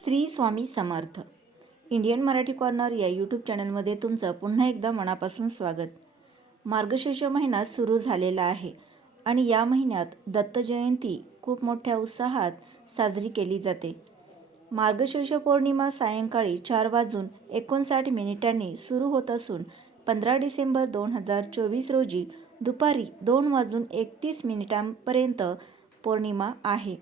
Shri Swami Samarth. Indian Marathi corner या YouTube चॅनलमध्ये तुमचं पुन्हा एकदा मनापासून स्वागत. मार्गशीर्ष महिना सुरू झालेला आहे आणि या महिन्यात दत्त जयंती खूप मोठ्या उत्साहात साजरी केली जाते. मार्गशीर्ष पौर्णिमा सायंकाळी चार वाजून एकोणसाठ मिनिटांनी सुरू होत असून पंधरा डिसेंबर दोन हजार चोवीस रोजी दुपारी दोन वाजून एकतीस मिनिटांपर्यंत पौर्णिमा आहे.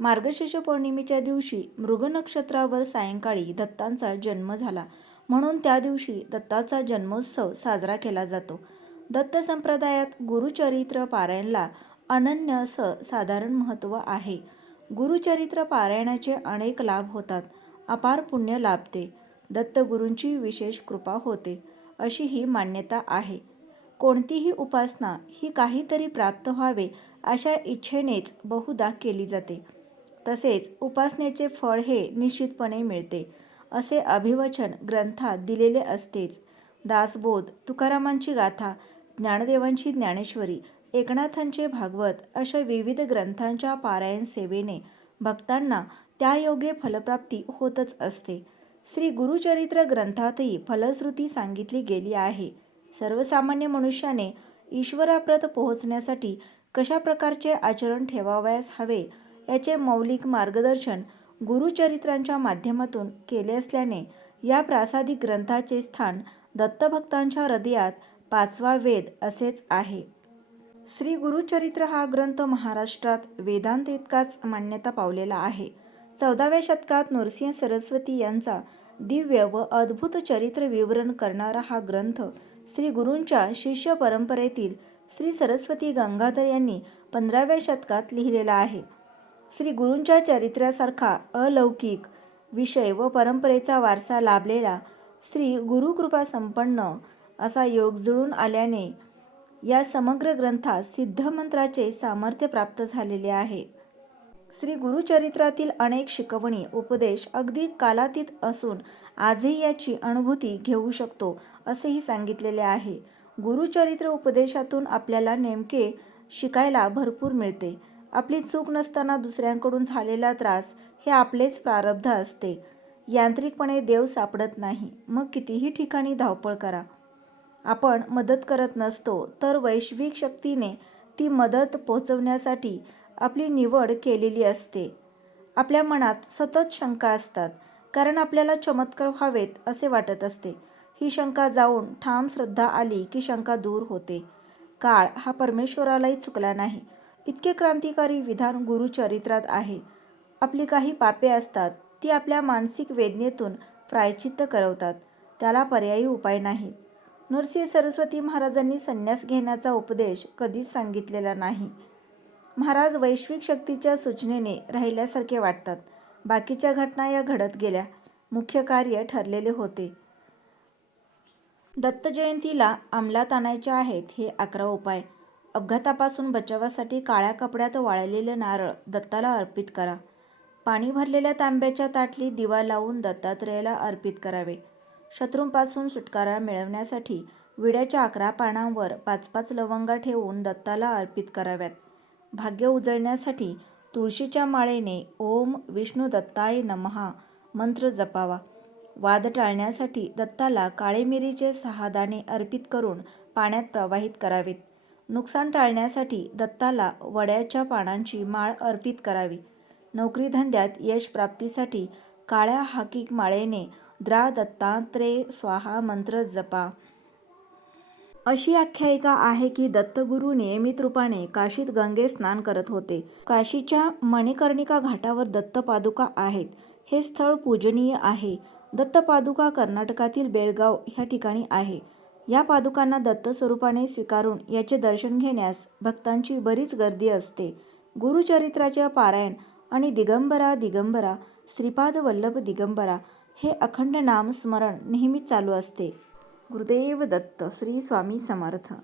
मार्गशीर्ष पौर्णिमेच्या दिवशी मृग नक्षत्रावर सायंकाळी दत्तांचा जन्म झाला. म्हणून त्या दिवशी दत्ताचा जन्मोत्सव साजरा केला जातो. दत्त संप्रदायात गुरुचरित्र पारायणला अनन्य असं साधारण महत्त्व आहे. गुरुचरित्र पारायणाचे अनेक लाभ होतात. अपार पुण्य लाभते. दत्तगुरूंची विशेष कृपा होते अशी ही मान्यता आहे. कोणतीही उपासना ही काहीतरी प्राप्त व्हावे अशा इच्छेनेच बहुधा केली जाते. तसेच उपासनेचे फळ हे निश्चितपणे मिळते असे अभिवचन ग्रंथात दिलेले असतेच. दासबोध तुकारामांची गाथा ज्ञानदेवांची ज्ञानेश्वरी एकनाथांचे भागवत अशा विविध ग्रंथांच्या पारायण सेवेने भक्तांना त्यायोगे फलप्राप्ती होतच असते. श्री गुरुचरित्र ग्रंथातही फलश्रुती सांगितली गेली आहे. सर्वसामान्य मनुष्याने ईश्वराप्रत पोहोचण्यासाठी कशा प्रकारचे आचरण ठेवावयास हवे याचे मौलिक मार्गदर्शन गुरुचरित्रांच्या माध्यमातून केले असल्याने या प्रासादिक ग्रंथाचे स्थान दत्तभक्तांच्या हृदयात पाचवा वेद असेच आहे. श्री गुरुचरित्र हा ग्रंथ महाराष्ट्रात वेदांत इतकाच मान्यता पावलेला आहे. चौदाव्या शतकात नरसिंह सरस्वती यांचा दिव्य व अद्भुत चरित्र विवरण करणारा हा ग्रंथ श्री गुरूंच्या शिष्य परंपरेतील श्री सरस्वती गंगाधर यांनी पंधराव्या शतकात लिहिलेला आहे. श्री गुरूंच्या चरित्रासारखा अलौकिक विषय व परंपरेचा वारसा लाभलेला श्री गुरुकृपा संपन्न असा योग जुळून आल्याने या समग्र ग्रंथात सिद्धमंत्राचे सामर्थ्य प्राप्त झालेले आहे. श्री गुरुचरित्रातील अनेक शिकवणी उपदेश अगदी कालातीत असून आजही याची अनुभूती घेऊ शकतो असेही सांगितलेले आहे. गुरुचरित्र उपदेशातून आपल्याला नेमके शिकायला भरपूर मिळते. आपली चूक नसताना दुसऱ्यांकडून झालेला त्रास हे आपलेच प्रारब्ध असते. यांत्रिकपणे देव सापडत नाही. मग कितीही ठिकाणी धावपळ करा. आपण मदत करत नसतो तर वैश्विक शक्तीने ती मदत पोहोचवण्यासाठी आपली निवड केलेली असते. आपल्या मनात सतत शंका असतात कारण आपल्याला चमत्कार व्हावेत असे वाटत असते. ही शंका जाऊन ठाम श्रद्धा आली की शंका दूर होते. काळ हा परमेश्वरालाही चुकला नाही. इतके क्रांतिकारी विधान गुरुचरित्रात आहे. आपली काही पापे असतात ती आपल्या मानसिक वेदनेतून प्रायचित्त करवतात. त्याला पर्यायी उपाय नाहीत. नरसिंह सरस्वती महाराजांनी संन्यास घेण्याचा उपदेश कधीच सांगितलेला नाही. महाराज वैश्विक शक्तीच्या सूचनेने राहिल्यासारखे वाटतात. बाकीच्या घटना या घडत गेल्या. मुख्य कार्य ठरलेले होते. दत्त जयंतीला अंमलात आणायचे आहेत हे अकरा उपाय. अपघातापासून बचावासाठी काळ्या कपड्यात वाळलेलं नारळ दत्ताला अर्पित करा. पाणी भरलेल्या तांब्याच्या ताटली दिवा लावून दत्तात्रेयाला अर्पित करावे. शत्रूंपासून सुटकारा मिळवण्यासाठी विड्याच्या अकरा पानांवर पाच पाच लवंगा ठेवून दत्ताला अर्पित कराव्यात. भाग्य उजळण्यासाठी तुळशीच्या माळेने ओम विष्णू दत्ताय नमहा मंत्र जपावा. वाद टाळण्यासाठी दत्ताला काळे मिरीचे सहा दाणे अर्पित करून पाण्यात प्रवाहित करावेत. नुकसान टाळण्यासाठी दत्ताला वड्याच्या पानांची माळ अर्पित करावी. नोकरीधंद्यात यश प्राप्तीसाठी काळ्या हाकीक माळेने द्रा दत्तात्रे स्वाहा मंत्र जपा. अशी आख्यायिका आहे की दत्तगुरू नियमित रूपाने काशीत गंगे स्नान करत होते. काशीच्या मणिकर्णिका घाटावर दत्तपादुका आहेत. हे स्थळ पूजनीय आहे. दत्तपादुका कर्नाटकातील बेळगाव ह्या ठिकाणी आहे. या पादुकांना दत्त स्वरूपाने स्वीकारून याचे दर्शन घेण्यास भक्तांची बरीच गर्दी असते. गुरुचरित्राचे पारायण आणि दिगंबरा दिगंबरा श्रीपाद वल्लभ दिगंबरा हे अखंड नाम स्मरण नेहमीच चालू असते. गुरुदेव दत्त श्री स्वामी समर्थ.